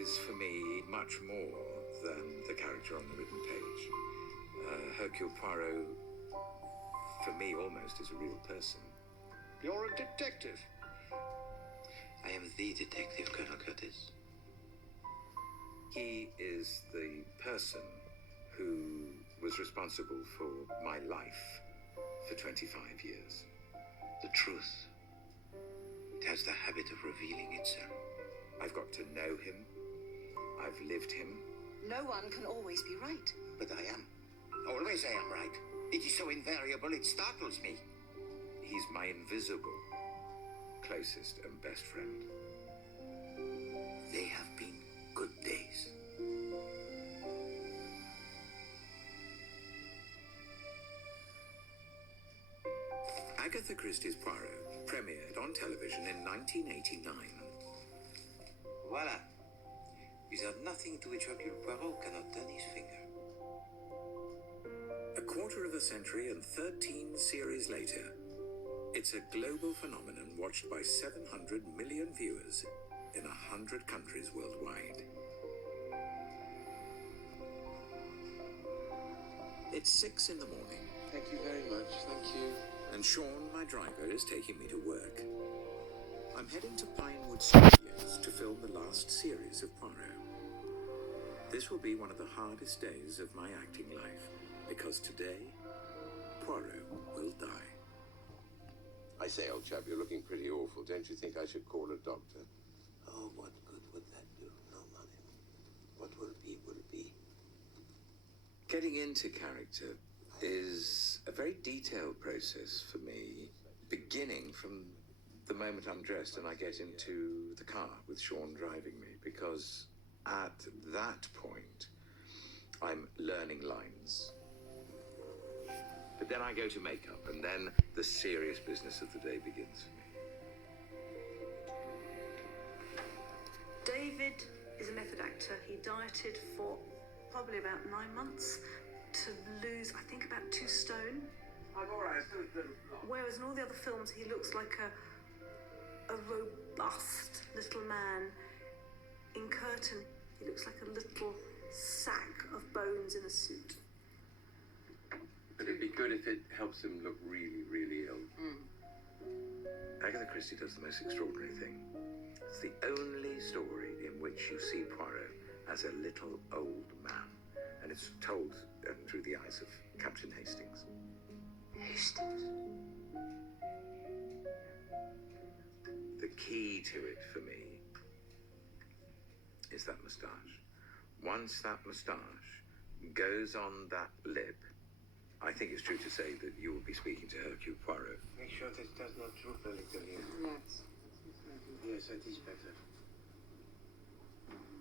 is, for me, much more than the character on the written page. Hercule Poirot, for me, almost is a real person. You're a detective. I am the detective, Colonel Curtis. He is the person who was responsible for my life for 25 years. The truth. It has the habit of revealing itself. I've got to know him. I've lived him. No one can always be right. But I am. Always I am right. It is so invariable it startles me. He's my invisible closest and best friend. They have been good days. Agatha Christie's Poirot premiered on television in 1989. Voila. Without nothing to which Hercule Poirot cannot turn his finger. A quarter of a century and 13 series later, it's a global phenomenon watched by 700 million viewers in 100 countries worldwide. It's 6 in the morning. Thank you very much, thank you. And Sean, my driver, is taking me to work. I'm heading to Pinewood Studios to film the last series of Poirot. This will be one of the hardest days of my acting life, because today, Poirot will die. I say, old chap, you're looking pretty awful. Don't you think I should call a doctor? Oh, what good would that do? No money. What will be, will be. Getting into character is a very detailed process for me, beginning from the moment I'm dressed and I get into the car with Sean driving me, because at that point, I'm learning lines. But then I go to makeup, and then the serious business of the day begins for me. David is a method actor. He dieted for probably about 9 months to lose, I think, about 2 stone. I'm all right. Whereas in all the other films, he looks like a robust little man. In Curtain, he looks like a little sack of bones in a suit. But it'd be good if it helps him look really, really ill. Agatha Christie does the most extraordinary thing. It's the only story in which you see Poirot as a little old man, and it's told through the eyes of Captain Hastings. Hastings? The key to it for me is that moustache. Once that moustache goes on that lip, I think it's true to say that you will be speaking to Hercule Poirot. Make sure that it does not droop a little here. Yes. Yes, that is better.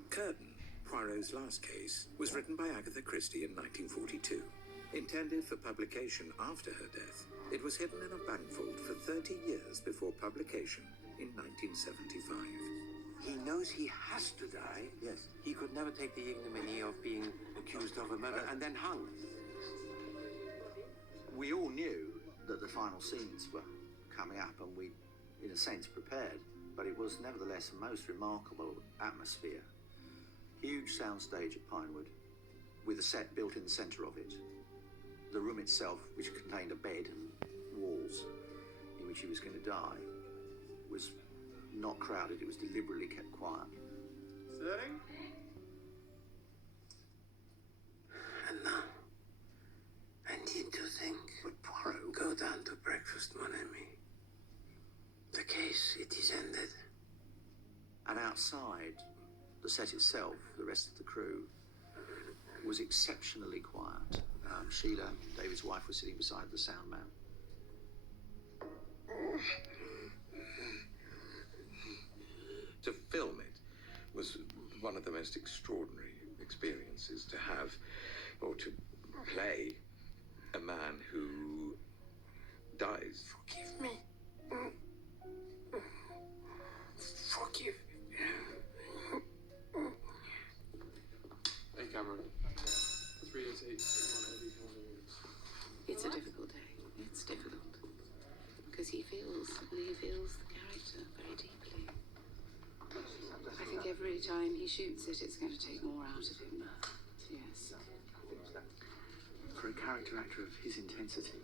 Curtain, Poirot's last case, was written by Agatha Christie in 1942. Intended for publication after her death, it was hidden in a bankvault for 30 years before publication in 1975. He knows he has to die. Yes. He could never take the ignominy of being accused of a murder and then hung. We all knew that the final scenes were coming up, and we, in a sense, prepared. But it was nevertheless a most remarkable atmosphere. Huge soundstage at Pinewood, with a set built in the centre of it. The room itself, which contained a bed and walls in which he was going to die, was not crowded. It was deliberately kept quiet. Setting? And now, I need to think. But Poirot, go down to breakfast, mon ami. The case, it is ended. And outside, the set itself, the rest of the crew, was exceptionally quiet. Sheila, David's wife, was sitting beside the sound man. To film it was one of the most extraordinary experiences, to have, or to play, a man who dies. Forgive me. Forgive. Hey, Cameron. 388. It's a difficult day. It's difficult. Because he feels the character very deeply. I think every time he shoots it, it's going to take more out of him. Yes. For a character actor of his intensity,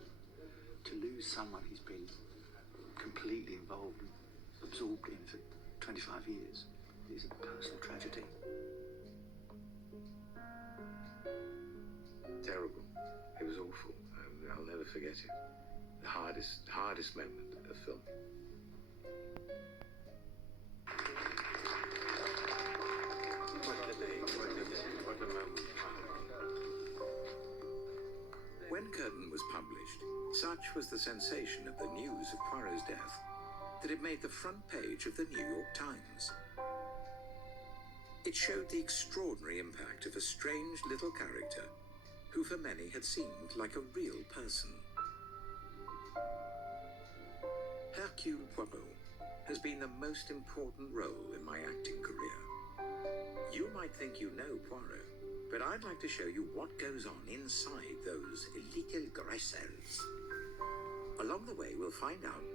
to lose someone he's been completely involved and absorbed in for 25 years is a personal tragedy. Terrible. It was awful. I'll never forget it. The hardest moment of film. When Curtain was published, such was the sensation of the news of Poirot's death that it made the front page of the New York Times. It showed the extraordinary impact of a strange little character who for many had seemed like a real person. Hercule Poirot has been the most important role in my acting career. You might think you know Poirot, but I'd like to show you what goes on inside those little grecelles. Along the way, we'll find out